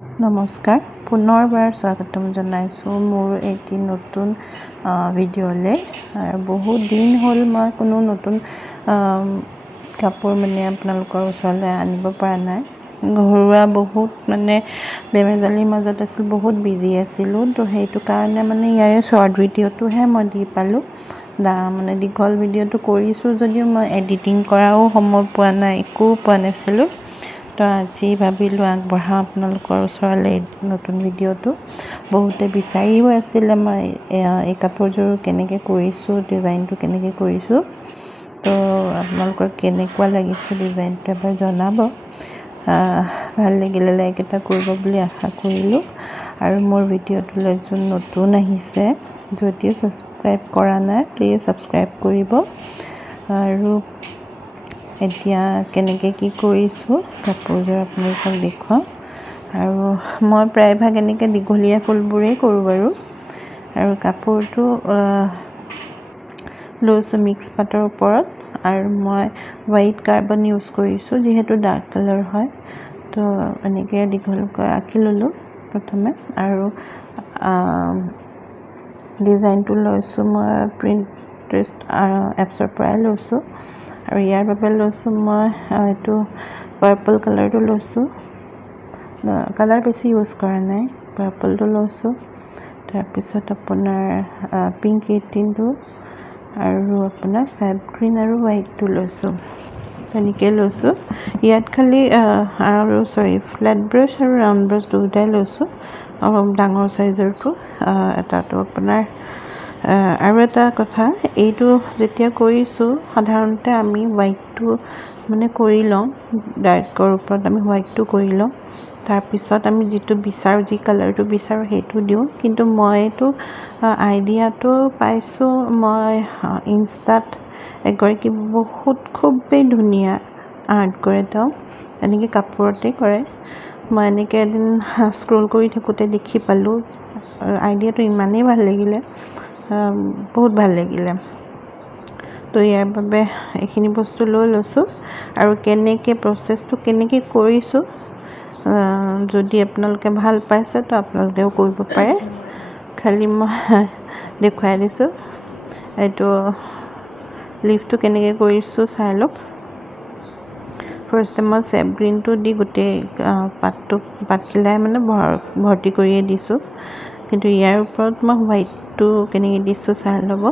নমস্কাৰ পুনৰবাৰ স্বাগতম জনাইছোঁ মোৰ এটি নতুন ভিডিঅ'লৈ আৰু বহুত দিন হ'ল মই কোনো নতুন কাপোৰ মানে আপোনালোকৰ ওচৰলৈ আনিব পৰা নাই ঘৰুৱা বহুত মানে বেমেজালিৰ মাজত আছিল বহুত বিজি আছিলোঁ তো সেইটো কাৰণে মানে ইয়াৰে শ্বৰ্ট ভিডিঅ'টোহে মই দি পালোঁ মানে দীঘল ভিডিঅ'টো কৰিছোঁ যদিও মই এডিটিং কৰাও সময় পোৱা নাই একো পোৱা নাছিলোঁ তো আজি ভাবিলোঁ আগবঢ়াওঁ আপোনালোকৰ ওচৰলৈ নতুন ভিডিঅ'টো বহুতে বিচাৰিও আছিলে মই এই কাপোৰযোৰ কেনেকৈ কৰিছোঁ ডিজাইনটো কেনেকৈ কৰিছোঁ তো আপোনালোকৰ কেনেকুৱা লাগিছে ডিজাইনটো এবাৰ জনাব ভাল লাগিলে লাইক এটা কৰিব বুলি আশা কৰিলোঁ আৰু মোৰ ভিডিঅ'টোলৈ যোন নতুন আহিছে যদিও ছাবস্ক্ৰাইব কৰা নাই প্লিজ ছাবস্ক্ৰাইব কৰিব আৰু এতিয়া কেনেকৈ কি কৰিছোঁ কাপোৰযোৰ আপোনালোকক দেখুৱাওঁ আৰু মই প্ৰায়ভাগ এনেকৈ দীঘলীয়া ফুলবোৰেই কৰোঁ বাৰু আৰু কাপোৰটো লৈছোঁ মিক্স পাটৰ ওপৰত আৰু মই হোৱাইট কাৰ্বন ইউজ কৰিছোঁ যিহেতু ডাৰ্ক কালাৰ হয় তো এনেকৈ দীঘলকৈ আঁকি ল'লোঁ প্ৰথমে আৰু ডিজাইনটো লৈছোঁ মই প্ৰিণ্টাৰেষ্ট এপছৰ পৰাই লৈছোঁ আৰু ইয়াৰ বাবে লৈছোঁ মই এইটো পাৰ্পল কালাৰটো লৈছোঁ কালাৰ বেছি ইউজ কৰা নাই পাৰ্পলটো লৈছোঁ তাৰপিছত আপোনাৰ পিংক 18টো আৰু আপোনাৰ চেপ গ্ৰীণ আৰু হোৱাইটটো লৈছোঁ তেনেকৈ লৈছোঁ ইয়াত খালি আৰু ফ্লেট ব্ৰাছ আৰু ৰাউণ্ড ব্ৰাছ দুয়োটাই লৈছোঁ অলপ ডাঙৰ চাইজৰটো এটাটো আপোনাৰ আৰু এটা কথা এইটো যেতিয়া কৰিছোঁ সাধাৰণতে আমি হোৱাইটটো মানে কৰি লওঁ ডাৰ্কৰ ওপৰত আমি হোৱাইটটো কৰি লওঁ তাৰপিছত আমি যিটো বিচাৰোঁ যি কালাৰটো বিচাৰোঁ সেইটো দিওঁ কিন্তু মই এইটো আইডিয়াটো পাইছোঁ মই ইনষ্টাত এগৰাকী খুবেই ধুনীয়া আৰ্ট কৰে তেওঁ এনেকৈ কাপোৰতে কৰে মই এনেকৈ এদিন স্ক্ৰল কৰি থাকোঁতে দেখি পালোঁ আইডিয়াটো ইমানেই ভাল লাগিলে বহুত ভাল লাগিলে তো ইয়াৰ বাবে এইখিনি বস্তু লৈ লৈছোঁ আৰু কেনেকৈ প্ৰচেছটো কেনেকৈ কৰিছোঁ যদি আপোনালোকে ভাল পাইছে তো আপোনালোকেও কৰিব পাৰে খালি মই দেখুৱাই দিছোঁ এইটো লিফটো কেনেকৈ কৰিছোঁ চাই লওক ফাৰ্ষ্টে মই চেপ গ্ৰীণটো দি গোটেই পাতখিলাই মানে ভৰ্তি কৰিয়ে দিছোঁ কিন্তু ইয়াৰ ওপৰত মই হোৱাইটটো কেনেকৈ দিছোঁ চাই ল'ব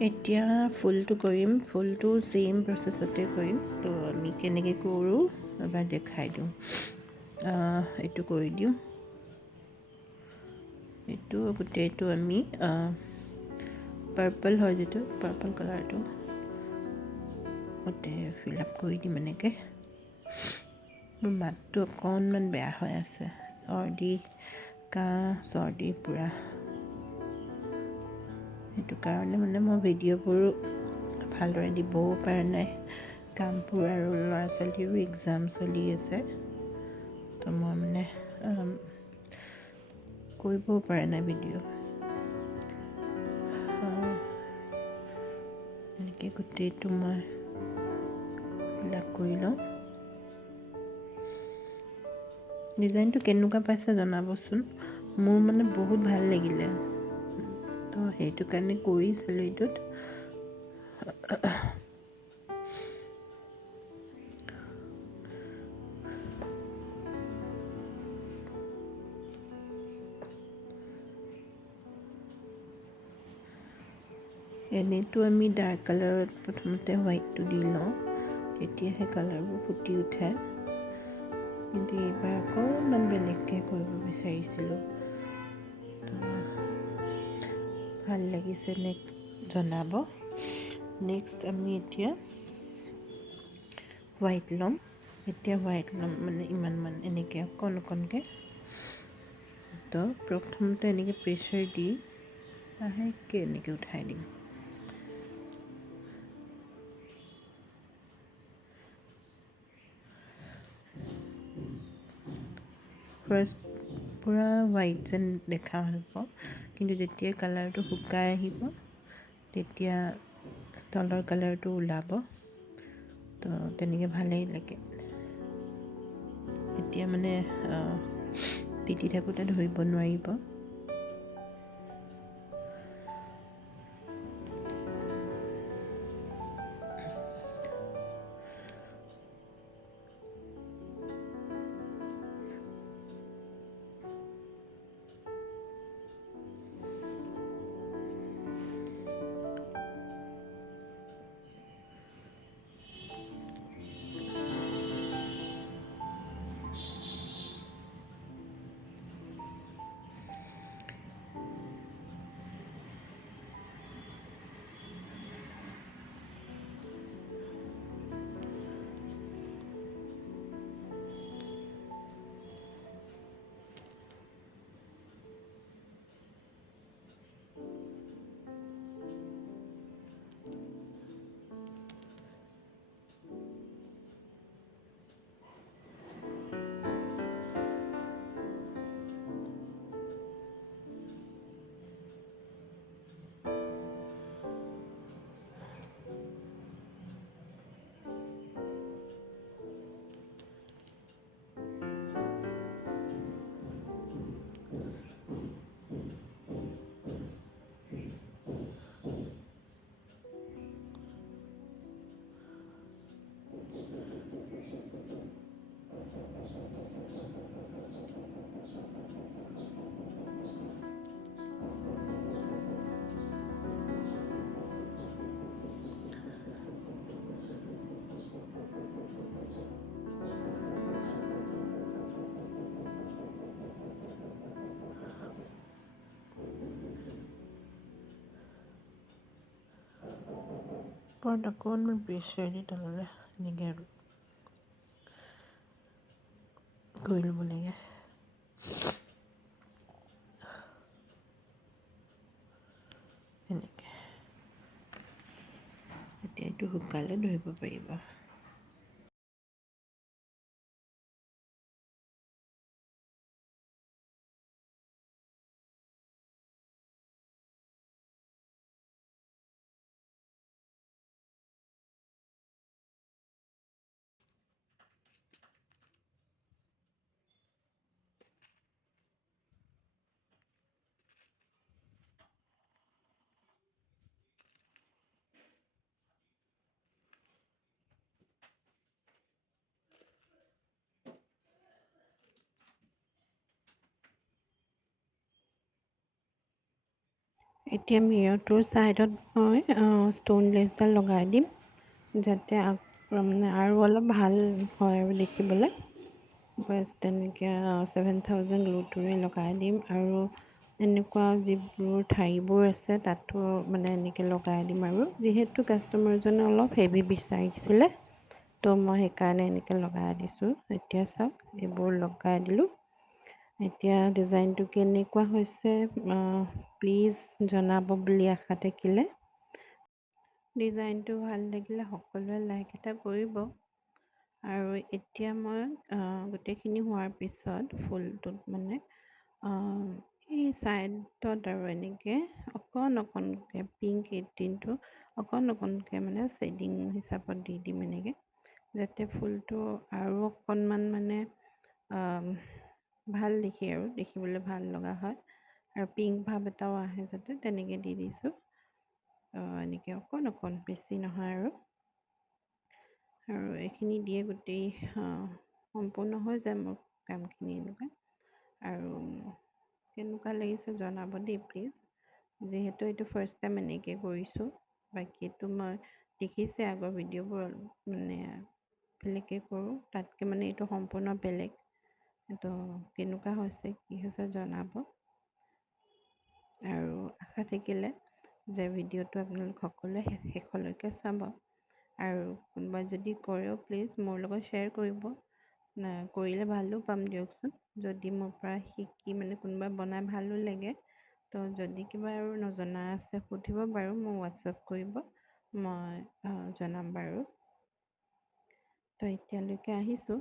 এতিয়া ফুলটো কৰিম, ফুলটো চেম প্ৰচেছতে কৰিম। তো আমি কেনেকৈ কৰোঁ এবাৰ দেখাই দিওঁ। এইটো কৰি দিওঁ, এইটো গোটেইটো আমি পাৰ্পল হয় যিটো পাৰ্পল কালাৰটো গোটেই ফিল আপ কৰি দিম এনেকৈ। মোৰ মাতটো অকণমান বেয়া হৈ আছে, চৰ্দি চৰ্দি পূৰা, সেইটো কাৰণে মানে মই ভিডিঅ'বোৰো ভালদৰে দিবও পৰা নাই। কামবোৰ আৰু ল'ৰা ছোৱালীৰো এক্সাম চলি আছে, তো মই মানে কৰিবও পৰা নাই ভিডিঅ'। এনেকৈ গোটেইটো মই ফিল আপ কৰি লওঁ। ডিজাইনটো কেনেকুৱা পাইছে জনাবচোন, মোৰ মানে বহুত ভাল লাগিলে, তো সেইটো কাৰণে কৰি চালোঁ এইটোত। এনেইতো আমি ডাৰ্ক কালাৰত প্ৰথমতে হোৱাইটটো দি লওঁ, তেতিয়াহে কালাৰবোৰ ফুটি উঠে, কিন্তু এইবাৰ অকণমান বেলেগকৈ কৰিব বিচাৰিছিলোঁ। ভাল লাগিছে নে জনাব। নেক্সট আমি এতিয়া হোৱাইট ল'ম। হোৱাইট ল'ম মানে ইমান এনেকৈ অকণকৈ। তো প্ৰথমতে এনেকৈ প্ৰেছাৰ দি লাহেকৈ এনেকৈ উঠাই দিম। ফাৰ্ষ্ট পূৰা হোৱাইট যেন দেখা হ'ব, কিন্তু যেতিয়া কালাৰটো শুকাই আহিব তেতিয়া তলৰ কালাৰটো ওলাব, তো তেনেকৈ ভালেই লাগে। এতিয়া মানে তিতি থাকোঁতে ধৰিব নোৱাৰিব। ওপৰত অকণমান প্ৰেছাৰ দি তললৈ এনেকৈ আৰু কৰি ল'ব লাগে। এনেকৈ এতিয়া এইটো শুকালে ধৰিব পাৰিব। এতিয়া মিৰৰটোৰ ছাইডত মই ষ্ট'ন লেচডাল লগাই দিম, যাতে মানে আৰু অলপ ভাল হয় আৰু দেখিবলৈ। বাছ তেনেকৈ 7000 গ্লুটোৰে লগাই দিম, আৰু এনেকুৱা যিবোৰ ঠাৰিবোৰ আছে তাতো মানে এনেকৈ লগাই দিম। আৰু যিহেতু কাষ্টমাৰজনে অলপ হেভি বিচাৰিছিলে, ত' মই সেইকাৰণে এনেকৈ লগাই দিছোঁ। এতিয়া চাওক, এইবোৰ লগাই দিলোঁ। এতিয়া ডিজাইনটো কেনেকুৱা হৈছে প্লিজ জনাব বুলি আশা থাকিলে। ডিজাইনটো ভাল লাগিলে সকলোৱে লাইক এটা কৰিব। আৰু এতিয়া মই গোটেইখিনি হোৱাৰ পিছত ফুলটোত মানে এই ছাইডত আৰু এনেকৈ অকণকৈ পিংক 18টো অকণকৈ মানে শ্বেডিং হিচাপত দি দিম এনেকৈ, যাতে ফুলটো আৰু অকণমান মানে ভাল দেখি আৰু দেখিবলৈ ভাল লগা হয়, আৰু পিংক ভাৱ এটাও আহে যাতে, তেনেকৈ দি দিছোঁ। এনেকৈ অকণ বেছি নহয় আৰু এইখিনি দিয়ে গোটেই সম্পূৰ্ণ হৈ যায় মোৰ কামখিনি এনেকুৱা। আৰু কেনেকুৱা লাগিছে জনাব দেই প্লিজ। যিহেতু এইটো ফাৰ্ষ্ট টাইম এনেকৈ কৰিছোঁ, বাকীটো মই দেখিছে আগৰ ভিডিঅ'বোৰ মানে বেলেগকৈ কৰোঁ, তাতকৈ মানে এইটো সম্পূৰ্ণ বেলেগ। তো কেনেকুৱা হৈছে কি হৈছে জনাব। আৰু আশা থাকিলে যে ভিডিঅ'টো আপোনালোক সকলোৱে শেষলৈকে চাব, আৰু কোনোবাই যদি কৰেও প্লিজ মোৰ লগত শ্বেয়াৰ কৰিব। কৰিলে ভালো পাম দিয়কচোন, যদি মোৰ পৰা শিকি মানে কোনোবাই বনাই ভালো লাগে। তো যদি কিবা আৰু নজনা আছে সুধিব বাৰু, মোক হোৱাটছআপ কৰিব, মই জনাম বাৰু। তো এতিয়ালৈকে আহিছোঁ।